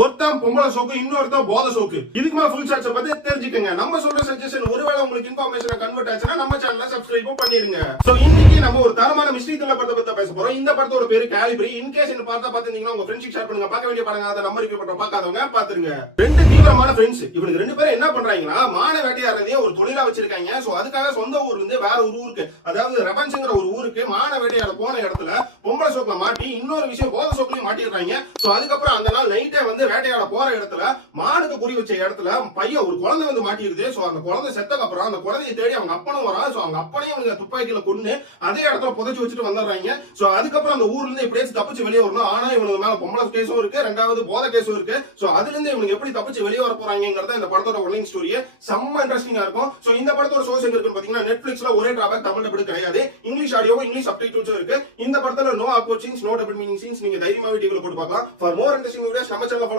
ஒருத்தன் பொம்பளை சோக்கு, இன்னொருத்தன் போத சோக்கு. இதுக்கு மேல ஃபுல் சாட்ஸ் பத்தி தெரிஞ்சுக்கங்க. நம்ம சொல்ற சஜஷன் ஒருவேளை உங்களுக்கு இன்ஃபர்மேஷன் கன்வெர்ட் ஆச்சுன்னா நம்ம சேனலை சப்ஸ்கிரைப் பண்ணிருங்க. சோ இன்னைக்கு நம்ம ஒரு தரமான மிஸ்ட்ரி த்ரில்லர் படத்தை பத்தி பேச போறோம். இந்த படத்தோட பேரு காலிபரி. இன்கேஸ் இந்த படத்தை பார்த்திருந்தீங்கன்னா உங்க ஃப்ரெண்ட்ஷிப் ஷேர் பண்ணுங்க. பார்க்க வேண்டிய படங்க அதை நம்ம ரிவ்யூ பண்றோம். பார்க்காதவங்க பாத்துருங்க. ரெண்டு தீவிரமான ஃப்ரெண்ட்ஸ். இவங்க ரெண்டு பேரும் என்ன பண்றாங்கன்னா மான வேட்டையாடுறதே ஒரு தொழிலா வச்சிருக்காங்க. சோ அதுக்காக சொந்த ஊர்ல இருந்து வேற ஒரு ஊருக்கு, அதாவது ரெவன்ஸ்ங்கிற ஒரு ஊருக்கு மான வேட்டையாட போன இடத்துல பொம்பளை சோக்குல மாட்டி இன்னொரு விஷயம் போத சோக்குலயும் மாட்டிடுறாங்க. சோ அதுக்கப்புறம் அந்த நாள் நைட்டே வந்து வேட்டையாட போற இடத்துல மானுக்கு குறி வச்ச இடத்துல பையன் ஒரு குழந்தை வந்து மாட்டிருது. சோ அந்த குழந்தை செத்தக்கு அப்புறம் அந்த குழந்தையை தேடி அவங்க அப்பனும் வரான். சோ அவங்க அப்பனையும் அவங்க துப்பாக்கியில கொண்டு அதே இடத்துல புதைச்சு வச்சுட்டு வந்துடுறாங்க. சோ அதுக்கப்புறம் அந்த ஊர்ல இருந்து எப்படியாச்சும் தப்பிச்சு வெளியே வரணும். ஆனா இவனுக்கு மேல பொம்பளை கேஸும் இருக்கு, ரெண்டாவது போத கேஸும் இருக்கு. சோ அதுல இருந்து இவங்க எப்படி தப்பிச்சு வெளியே வர போறாங்கிறத இந்த படத்தோட ஒன்லைன் ஸ்டோரியே செம்ம இன்ட்ரெஸ்டிங்கா இருக்கும். சோ இந்த படத்தோட சோர்ஸ் எங்க இருக்குன்னு பாத்தீங்கன்னா நெட்ஃபிளிக்ஸ்ல ஒரே டிராபேக் தமிழ்ல எப்படி கிடையாது, இங்கிலீஷ் ஆடியோவும் இங்கிலீஷ் சப்டைட்டில்ஸும் இருக்கு. இந்த படத்துல no awkward scenes, no double meaning scenes. நீங்க தைரியமா டிவில போட்டு பார்க்கலாம். ஃபார் மோர் இன்ட்ரெஸ்டிங் வீடியோஸ் நம்ம சேனலை ஃபாலோ